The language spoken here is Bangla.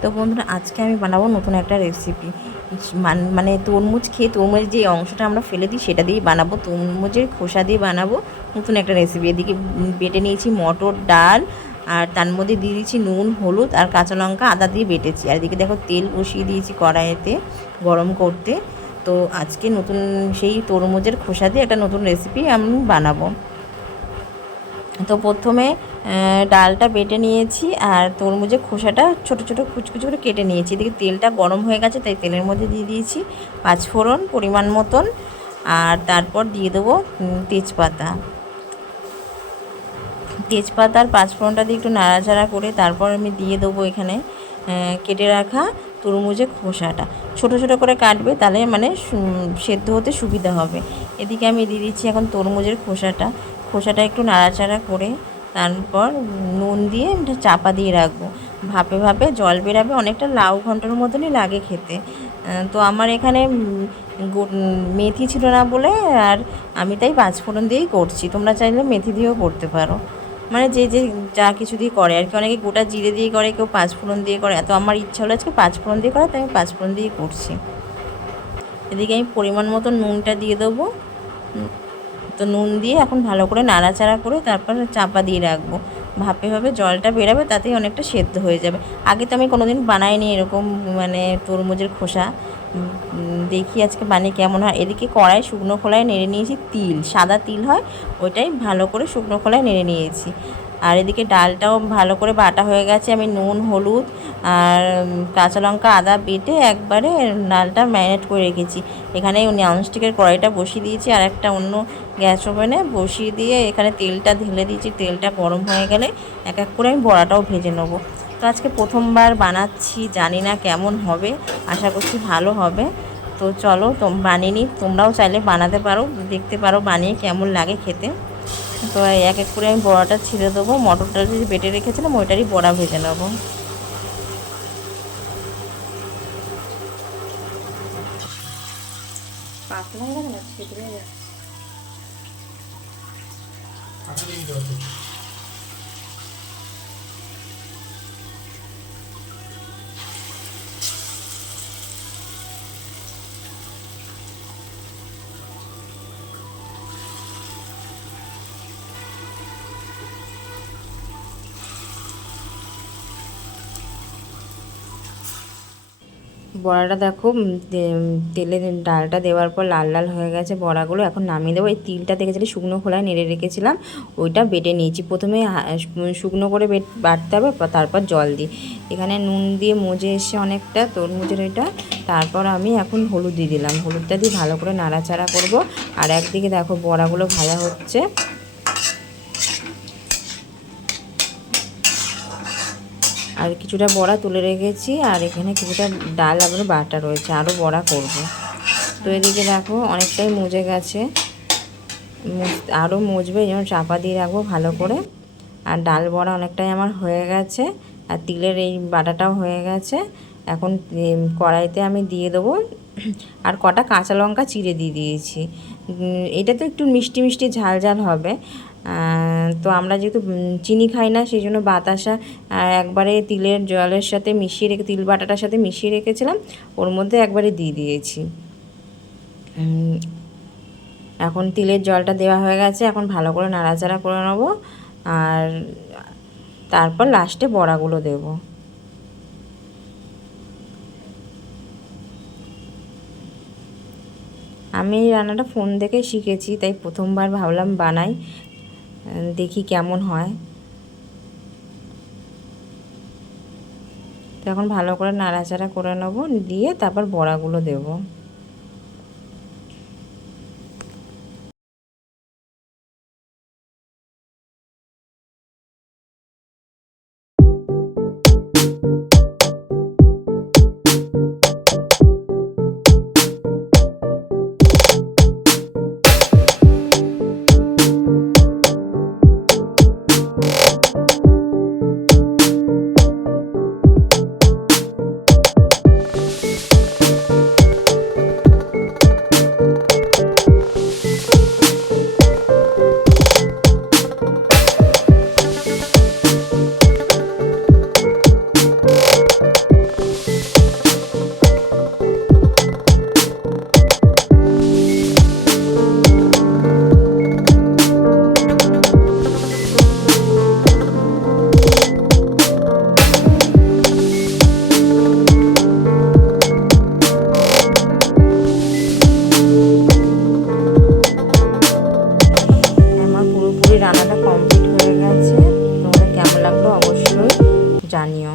তো বন্ধুরা, আজকে আমি বানাবো নতুন একটা রেসিপি। মানে তরমুজ খেয়ে তরমুজের যে অংশটা আমরা ফেলে দিই সেটা দিয়েই বানাবো, তরমুজের খোসা দিয়ে বানাবো নতুন একটা রেসিপি। এদিকে বেটে নিয়েছি মটর ডাল, আর তার মধ্যে দিয়ে দিয়েছি নুন, হলুদ আর কাঁচা লঙ্কা, আদা দিয়ে বেটেছি। আর এদিকে দেখো তেল বসিয়ে দিয়েছি কড়াইতে গরম করতে। তো আজকে নতুন সেই তরমুজের খোসা দিয়ে একটা নতুন রেসিপি আমি বানাবো। তো প্রথমে ডালটা বেটে নিয়েছি আর তরমুজের খোসাটা ছোট ছোট কুচকুচি করে কেটে নিয়েছি। এদিকে তেলটা গরম হয়ে গেছে, তাই তেলের মধ্যে দিয়ে দিয়েছি পাঁচফোড়ন পরিমাণ মতন, আর তারপর দিয়ে দেবো তেজপাতা। তেজপাতা আর পাঁচফোড়নটা দিয়ে একটু নাড়াচাড়া করে তারপর আমি দিয়ে দেবো এখানে কেটে রাখা তরমুজের খোসাটা। ছোট ছোট করে কাটবে, তাহলে মানে সেদ্ধ হতে সুবিধা হবে। এদিকে আমি দিয়ে দিচ্ছি এখন তরমুজের খোসাটা একটু নাড়াচাড়া করে তারপর নুন দিয়ে চাপা দিয়ে রাখবো। ভাপে ভাপে জল বেরাবে, অনেকটা লাউ ঘন্টার মতনই লাগে খেতে। তো আমার এখানে মেথি ছিল না বলে আর আমি তাই পাঁচফোড়ন দিয়েই করছি। তোমরা চাইলে মেথি দিয়েও করতে পারো, মানে যে যে যা কিছু দিয়ে করে আর কি। অনেকে গোটা জিরে দিয়ে করে, কেউ পাঁচফোড়ন দিয়ে করে। তো আমার ইচ্ছা হলো আজকে পাঁচফোড়ন দিয়ে করা, তাই আমি পাঁচফোড়ন দিয়েই করছি। এদিকে আমি পরিমাণ মতো নুনটা দিয়ে দেবো। তো নুন দিয়ে এখন ভালো করে নাড়াচাড়া করে তারপর চাপা দিয়ে রাখবো। ভাপে ভাপে জলটা বেরাবে, তাতেই অনেকটা সেদ্ধ হয়ে যাবে। আগে তো আমি কোনোদিন বানাইনি এরকম, মানে তরমুজের খোসা। দেখি আজকে বানিয়ে কেমন হয়। এদিকে কড়াই শুকনো খোলায় নেড়ে নিয়েছি তিল, সাদা তিল হয় ওইটাই ভালো করে শুকনো খোলায় নেড়ে নিয়েছি। আর এদিকে ডালটাও ভালো করে বাটা হয়ে গেছে। আমি নুন, হলুদ আর কাঁচা লঙ্কা, আদা বেটে একবারে ডালটা ম্যারিনেট করে রেখেছি। এখানে ননস্টিকের কড়াইটা বসিয়ে দিয়েছি, আর একটা অন্য গ্যাস ওভেনে বসিয়ে দিয়ে এখানে তেলটা ঢেলে দিয়েছি। তেলটা গরম হয়ে গেলে এক এক করে আমি বড়াটাও ভেজে নেবো। তো আজকে প্রথমবার বানাচ্ছি, জানি না কেমন হবে, আশা করছি ভালো হবে। তো চলো বানিয়ে নিই, তোমরাও চাইলে বানাতে পারো, দেখতে পারো বানিয়ে কেমন লাগে খেতে। তো এক এক করে আমি বড়াটা ছিঁড়ে দেবো। মটরটা যে বেটে রেখেছিলাম ওইটারই বড়া ভেজে নেবো। পাতলা হয়ে গেছে না, ছিদ্র হয়ে যাচ্ছে। বড়াটা দেখো তেলে ডালটা দেওয়ার পর লাল লাল হয়ে গেছে বড়াগুলো। এখন নামিয়ে দেবো। এই তিলটা দেখেছিলি শুকনো খোলায় নেড়ে রেখেছিলাম, ওইটা বেটে নিয়েছি। প্রথমে শুকনো করে বাটতে হবে, তারপর জল দিই। এখানে নুন দিয়ে মজে এসে অনেকটা তরমুজের এটা। তারপর আমি এখন হলুদ দিয়ে দিলাম, হলুদটা দিয়ে ভালো করে নাড়াচাড়া করব। আর একদিকে দেখো বড়াগুলো ভাজা হচ্ছে। আর কিছুটা বড়া তুলে রেখেছি, আর এখানে কিছুটা ডাল আবার বাটা রয়েছে, আরও বড়া করব। তো এদিকে দেখো অনেকটাই মজে গেছে, আরও মজবে, যেমন চাপা দিয়ে রাখবো ভালো করে। আর ডাল বড়া অনেকটাই আমার হয়ে গেছে, আর তিলের এই বাটাটাও হয়ে গেছে। এখন কড়াইতে আমি দিয়ে দেবো, আর কটা কাঁচা লঙ্কা চিড়ে দিয়ে দিয়েছি। এটা তো একটু মিষ্টি মিষ্টি ঝাল ঝাল হবে। তো আমরা যেহেতু চিনি খাই না, সেই জন্য বাতাসা একবারে তিলের জলের সাথে মিশিয়ে রেখে, তিল বাটাটার সাথে মিশিয়ে রেখেছিলাম, ওর মধ্যে একবারে দিয়ে দিয়েছি। এখন তিলের জলটা দেওয়া হয়ে গেছে, এখন ভালো করে নাড়াচাড়া করে নেব। আর তারপর লাস্টে বড়াগুলো দেব। আমি এই রান্নাটা ফোন দেখে শিখেছি, তাই প্রথমবার ভাবলাম বানাই, দেখি কেমন হয়। তো এখন ভালো করে নাড়াচাড়া করে নেব, দিয়ে তারপর বড়াগুলো দেব। জানিও।